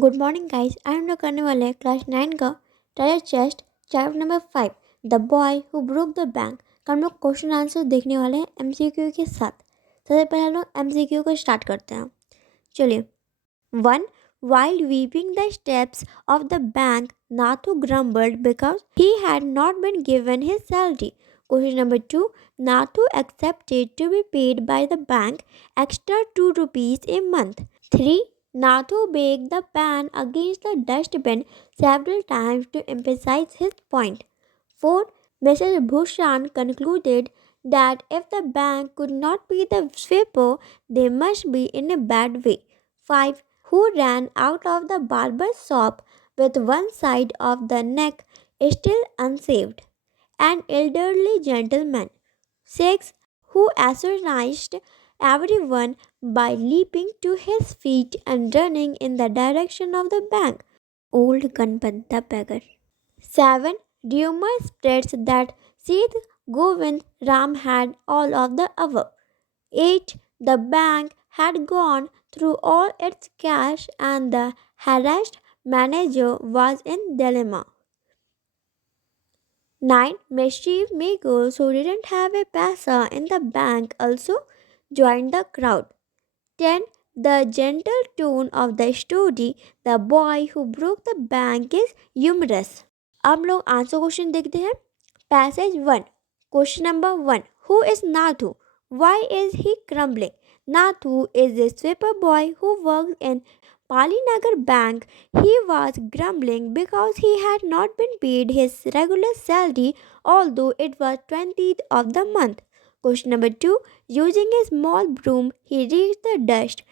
Good morning guys. आज हम लोग करने वाले हैं क्लास 9 का treasure chest chapter number 5 the boy who broke the bank का हम लोग क्वेश्चन आंसर देखने वाले हैं एमसीक्यू के साथ। सबसे पहले हम लोग एमसीक्यू को स्टार्ट करते हैं। चलिए। 1. While weeping the steps of the bank, Nathu grumbled because he had not been given his salary. Question number 2. Nathu accepted to be paid by the bank extra 2 rupees a month. 3. Nathu banged the pan against the dustbin several times to emphasize his point. 4. Mrs. Bhushan concluded that if the bank could not pay the sweeper, they must be in a bad way. 5. Who ran out of the barber's shop with one side of the neck still unshaved? An elderly gentleman. 6. Who astonished everyone by leaping to his feet and running in the direction of the bank? Old Ganpat the beggar. 7. Rumor spreads that Sid Govind Ram had all of the above. 8. The bank had gone through all its cash and the harassed manager was in dilemma. 9. Mischief makers who didn't have a paisa in the bank also joined the crowd. 10. The gentle tone of the story, the boy who broke the bank, is humorous. अब हम लोग answer question देखते हैं। Passage 1। Question number 1। Who is Nathu? Why is he grumbling? Nathu is a sweeper boy who works in Palinagar Bank. He was grumbling because he had not been paid his regular salary, although it was 20th of the month. Question number 2. Using a small broom, he raked the dust.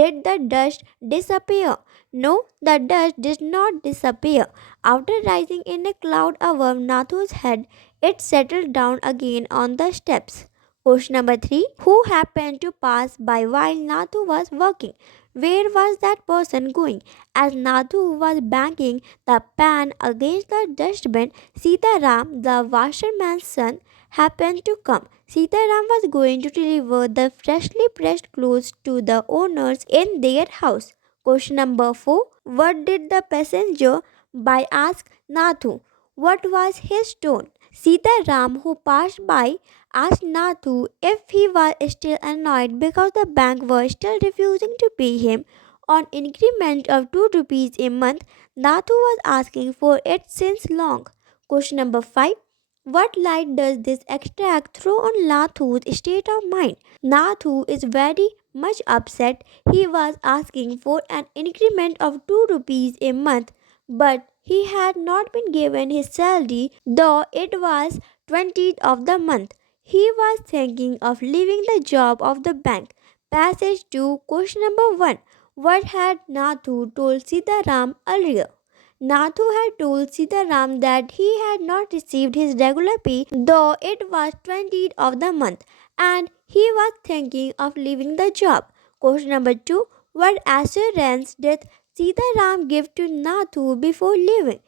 Did the dust disappear? No, the dust did not disappear. After rising in a cloud above Nathu's head, it settled down again on the steps. Question number 3. Who happened to pass by while Nathu was working? Where was that person going? As Nathu was banging the pan against the dustbin, Sitaram, the washerman's son, happened to come. Sitaram was going to deliver the freshly pressed clothes to the owners in their house. Question number 4. What did the passenger by ask Nathu? What was his tone? Sitaram, who passed by, asked Nathu if he was still annoyed because the bank was still refusing to pay him on increment of 2 rupees a month. Nathu was asking for it since long. Question number 5. What light does this extract throw on Nathu's state of mind? Nathu is very much upset. He was asking for an increment of 2 rupees a month, but he had not been given his salary, though it was 20th of the month. He was thinking of leaving the job of the bank. Passage 2, question number 1. What had Nathu told Sitaram earlier? Nathu had told Sitaram that he had not received his regular pay, though it was 20th of the month, and he was thinking of leaving the job. Question number 2. What assurance did Sitaram give to Nathu before leaving?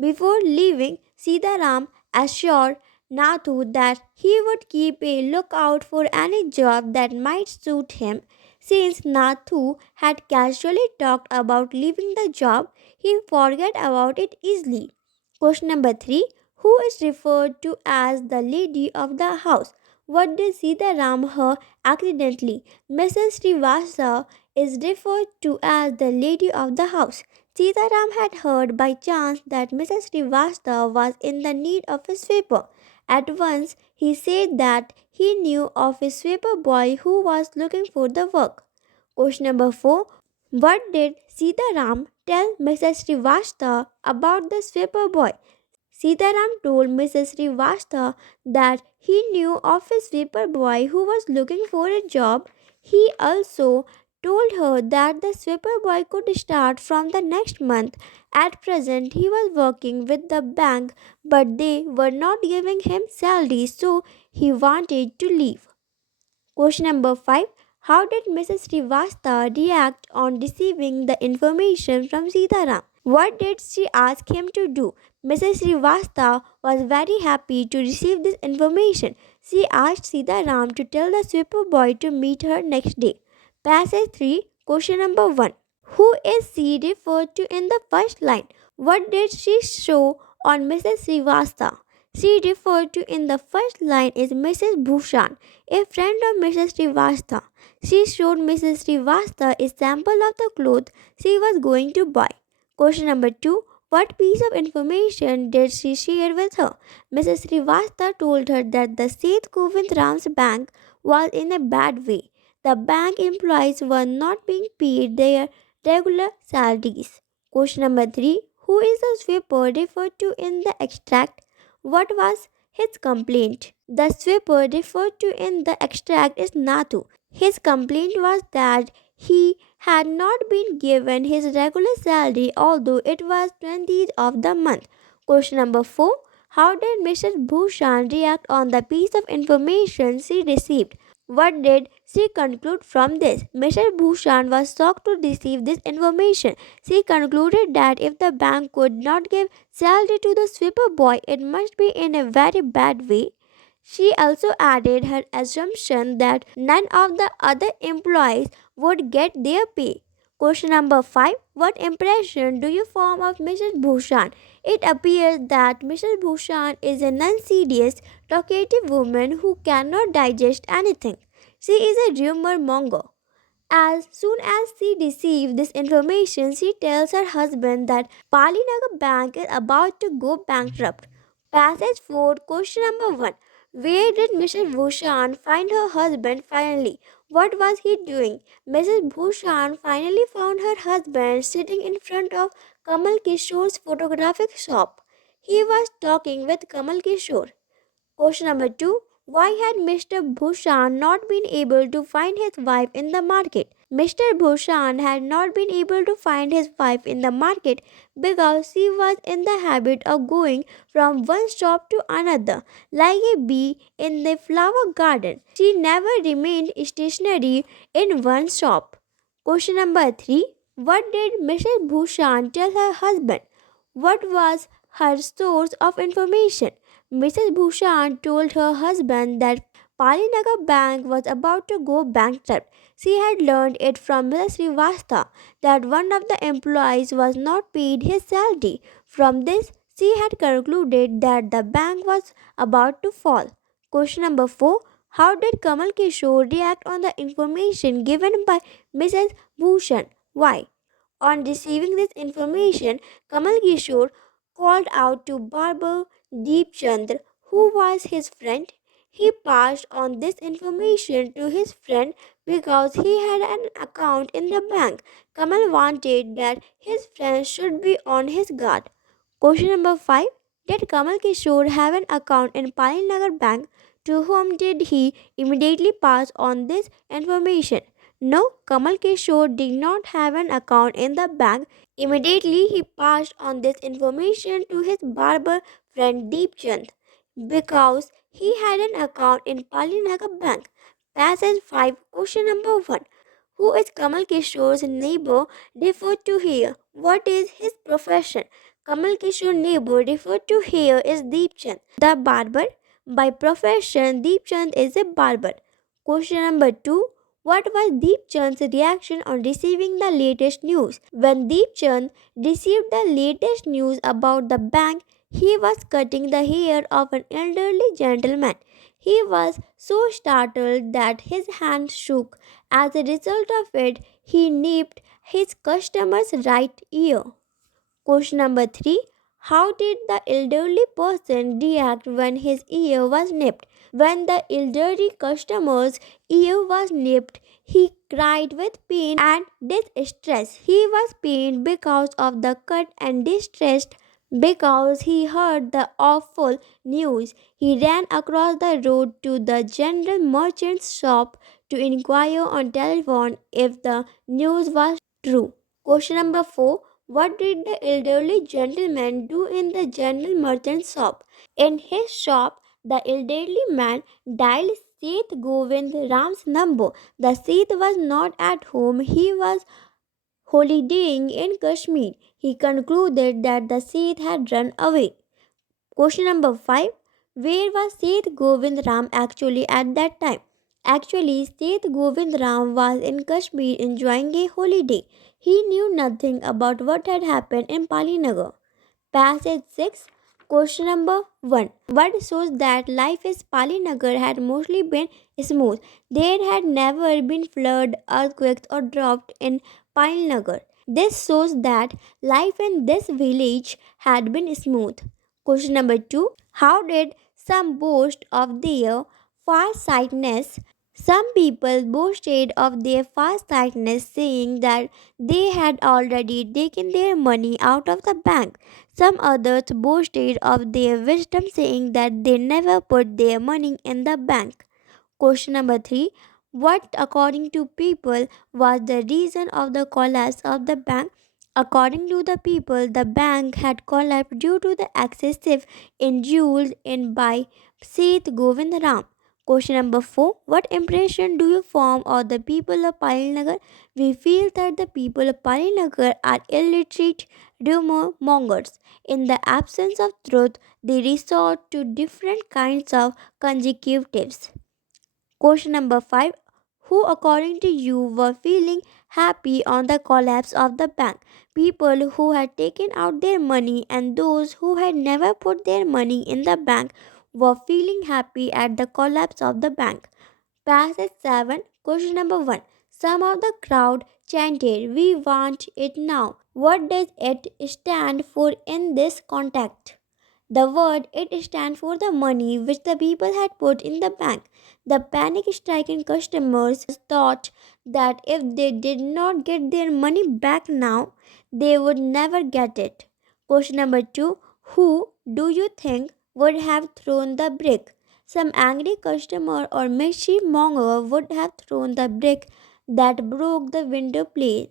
Before leaving, Sitaram assured Nathu that he would keep a lookout for any job that might suit him. Since Nathu had casually talked about leaving the job, he forgot about it easily. Question number 3. Who is referred to as the lady of the house? What did Sitaram her accidentally? Mrs. Srivastava is referred to as the lady of the house. Sitaram had heard by chance that Mrs. Srivastava was in the need of a sweeper. At once, he said that he knew of a sweeper boy who was looking for the work. Question number 4. What did Sitaram tell Mrs. Srivastava about the sweeper boy? Sitaram told Mrs. Srivastava that he knew of a sweeper boy who was looking for a job. He also told her that the sweeper boy could start from the next month. At present, he was working with the bank, but they were not giving him salary, so he wanted to leave. Question number 5. How did Mrs. Srivastava react on receiving the information from Sitaram? What did she ask him to do? Mrs. Srivastava was very happy to receive this information. She asked Sitaram to tell the sweeper boy to meet her next day. Passage 3, question number 1. Who is she referred to in the first line? What did she show on Mrs. Srivastava? She referred to in the first line is Mrs. Bhushan, a friend of Mrs. Srivastava. She showed Mrs. Srivastava a sample of the clothes she was going to buy. Question number 2. What piece of information did she share with her? Mrs. Srivastava told her that the Seth Govind Ram's bank was in a bad way. The bank employees were not being paid their regular salaries. Question number 3. Who is the sweeper referred to in the extract? What was his complaint? The sweeper referred to in the extract is Nathu. His complaint was that he had not been given his regular salary although it was 20th of the month. Question number 4. How did Mrs. Bhushan react on the piece of information she received? What did she conclude from this? Mrs. Bhushan was shocked to receive this information. She concluded that if the bank could not give salary to the sweeper boy, it must be in a very bad way. She also added her assumption that none of the other employees would get their pay. Question number 5. What impression do you form of Mrs. Bhushan? It appears that Mrs. Bhushan is a non-serious, talkative woman who cannot digest anything. She is a rumor monger. As soon as she receives this information, she tells her husband that Palinagar Bank is about to go bankrupt. Passage 4, question number 1. Where did Mrs. Bhushan find her husband finally? What was he doing? Mrs. Bhushan finally found her husband sitting in front of Kamal Kishore's photographic shop. He was talking with Kamal Kishore. Question number 2. Why had Mr. Bhushan not been able to find his wife in the market? Mr. Bhushan had not been able to find his wife in the market because she was in the habit of going from one shop to another, like a bee in the flower garden. She never remained stationary in one shop. Question number 3. What did Mrs. Bhushan tell her husband? What was her source of information? Mrs. Bhushan told her husband that Palinagar Bank was about to go bankrupt. She had learned it from Mrs. Srivastava that one of the employees was not paid his salary. From this, she had concluded that the bank was about to fall. Question number 4. How did Kamal Kishore react on the information given by Mrs. Bhushan? Why? On receiving this information, Kamal Kishore called out to Barber Deep Chandra, who was his friend. He passed on this information to his friend because he had an account in the bank. Kamal wanted that his friend should be on his guard. Question number 5. Did Kamal Kishore have an account in Palinagar Bank? To whom did he immediately pass on this information? No, Kamal Kishore did not have an account in the bank. Immediately he passed on this information to his barber friend Deep Chand because he had an account in Palinagar Bank. Passage 5, question number 1. Who is Kamal Kishore's neighbor referred to here? What is his profession? Kamal Kishore's neighbor referred to here is Deep Chand, the barber. By profession, Deep Chand is a barber. Question number 2. What was Deep Chand's reaction on receiving the latest news? When Deep Chand received the latest news about the bank, he was cutting the hair of an elderly gentleman. He was so startled that his hand shook. As a result of it, he nipped his customer's right ear. Question number 3. How did the elderly person react when his ear was nipped? When the elderly customer's ear was nipped, he cried with pain and distress. He was pained because of the cut and distressed because he heard the awful news. He ran across the road to the general merchant's shop to inquire on telephone if the news was true. Question number 4. What did the elderly gentleman do in the general merchant's shop? In his shop, the elderly man dialed Seth Govind Ram's number. The Seth was not at home. He was holidaying in Kashmir. He concluded that the Seth had run away. Question number 5. Where was Seth Govind Ram actually at that time? Actually, Seth Govind Ram was in Kashmir enjoying a holiday. He knew nothing about what had happened in Palinagar. Passage 6, question number 1. What shows that life in Palinagar had mostly been smooth? There had never been flood, earthquakes, or drought in Palinagar. This shows that life in this village had been smooth. Question number 2. How did some boast of their farsightedness? Some people boasted of their farsightedness, saying that they had already taken their money out of the bank. Some others boasted of their wisdom, saying that they never put their money in the bank. Question number 3. What, according to people, was the reason of the collapse of the bank? According to the people, the bank had collapsed due to the excessive indulged in by Seth Govind Ram. Question number 4. What impression do you form of the people of Palinagar? We feel that the people of Palinagar are illiterate rumor mongers. In the absence of truth, they resort to different kinds of conjectives. Question number 5. Who, according to you, were feeling happy on the collapse of the bank? People who had taken out their money and those who had never put their money in the bank were feeling happy at the collapse of the bank. Passage 7. Question number 1. Some of the crowd chanted, "We want it now." What does it stand for in this context? The word it stands for the money which the people had put in the bank. The panic stricken customers thought that if they did not get their money back now, they would never get it. Question number 2. Who do you think would have thrown the brick? Some angry customer or mischief monger would have thrown the brick that broke the window pane.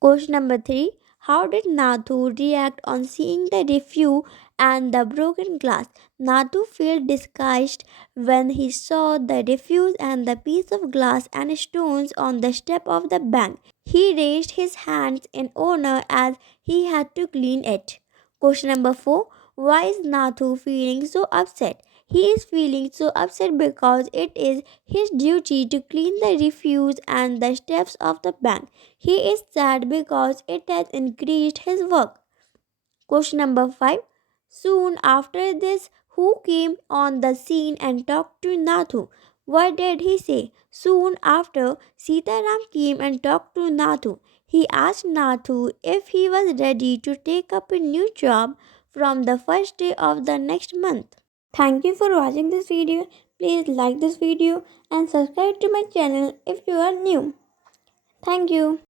Question number 3. How did Nathu react on seeing the refuse and the broken glass? Nathu felt disgusted when he saw the refuse and the piece of glass and stones on the step of the bank. He raised his hands in honor as he had to clean it. Question number 4. Why is Nathu feeling so upset? He is feeling so upset because it is his duty to clean the refuse and the steps of the bank. He is sad because it has increased his work. Question number 5. Soon after this, who came on the scene and talked to Nathu? What did he say? Soon after, Sitaram came and talked to Nathu. He asked Nathu if he was ready to take up a new job from the first day of the next month. Thank you for watching this video. Please like this video and subscribe to my channel if you are new. Thank you.